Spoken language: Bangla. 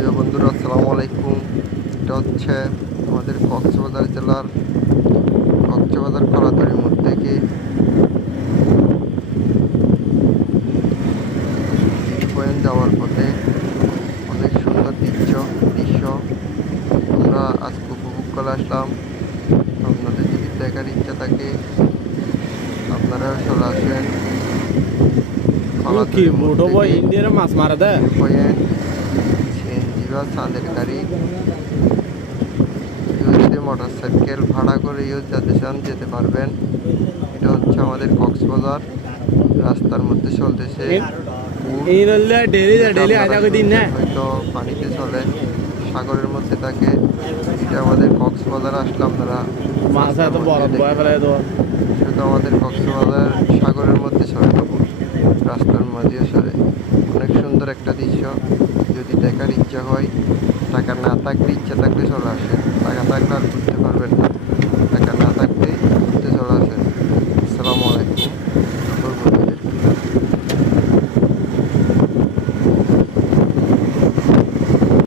প্রিয় বন্ধুরা, আসসালামু আলাইকুম। এটা হচ্ছে আমাদের কক্সবাজার জেলার কক্সবাজার কলাতলির মোড় থেকে পয়েন্ট যাওয়ার পথে অনেক সুন্দর দৃশ্য আমরা আজকে উপভোগ করে আসলাম। আপনাদের যদি দেখার ইচ্ছা থাকে আপনারাও চলে আসেন কলাতলির মোড় থেকে পয়েন্ট সিএনজি বা চাঁদের গাড়ি মোটর সাইকেল ভাড়া করে যেতে চান যেতে পারবেন। এটা হচ্ছে আমাদের কক্সবাজার রাস্তার মধ্যে চলতেছে, হয়তো পানিতে চলে, সাগরের মধ্যে থাকে। এটা আমাদের কক্সবাজার আসলে আপনারা শুধু আমাদের কক্সবাজার সাগরের মধ্যে চলে না, রাস্তার মাঝেও চলে। অনেক সুন্দর একটা দৃশ্য। যদি দেখার ইচ্ছা হয়, টাকা না থাকলে ইচ্ছা থাকলে চলে আসে, টাকা থাকলে আর